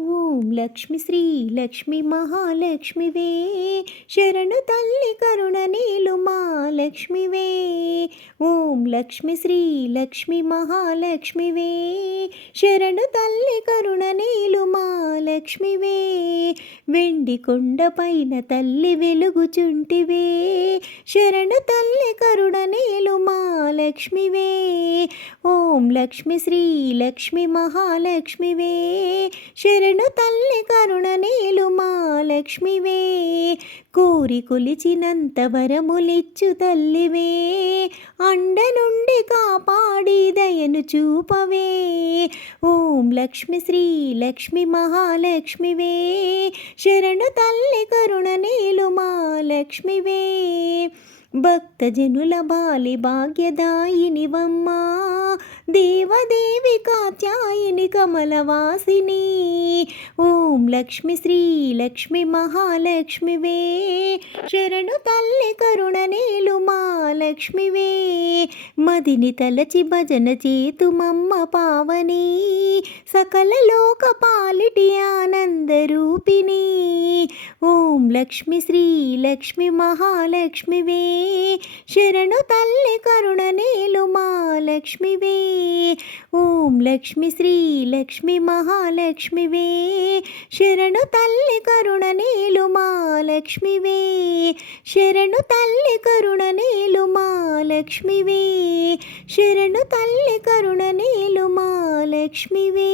ఓం లక్ష్మి శ్రీ లక్ష్మి మహాలక్ష్మివే శరణు తల్లి కరుణ నీలు మా లక్ష్మివే. ఓం లక్ష్మి శ్రీ లక్ష్మి మహాలక్ష్మివే శరణు తల్లి కరుణ నీలు మా లక్ష్మివే. వెండి కొండ పైన తల్లి వెలుగుచుంటివే శరణు తల్లి కరుణ నీలు మా లక్ష్మివే. ఓం లక్ష్మి శ్రీ లక్ష్మి మహాలక్ష్మివే శరణు తల్లి కరుణ నీలు మా లక్ష్మివే. కోరి కొలిచినంత వరములిచ్చు తల్లివే అండ నుండి కాపాడి దయను చూపవే. ఓం లక్ష్మి శ్రీ లక్ష్మి మహాలక్ష్మివే శరణు తల్లి కరుణ నీలు మా లక్ష్మివే. భక్తజనుల బాలి భాగ్యదాయినివమ్మా దేవదేవి కాత్యాయిని కమలవాసిని. ఓం లక్ష్మి శ్రీ లక్ష్మి మహాలక్ష్మివే శరణు తల్లి కరుణ నీలు మా లక్ష్మివే. మదిని తలచి భజన చేతుమమ్మ పావని సకల లోక పాలిటి ఆనందరూపిణి. ఓం లక్ష్మి శ్రీ లక్ష్మి మహాలక్ష్మివే శరణు తల్లి కరుణ నీలు మా లక్ష్మివే. ఓం లక్ష్మి శ్రీ లక్ష్మి మహాలక్ష్మివే శరణు తల్లి కరుణ నీలు మా లక్ష్మివే. శరణు తల్లి కరుణ నీలు మా లక్ష్మివే శరణు తల్లి కరుణ నీలు మా లక్ష్మివే.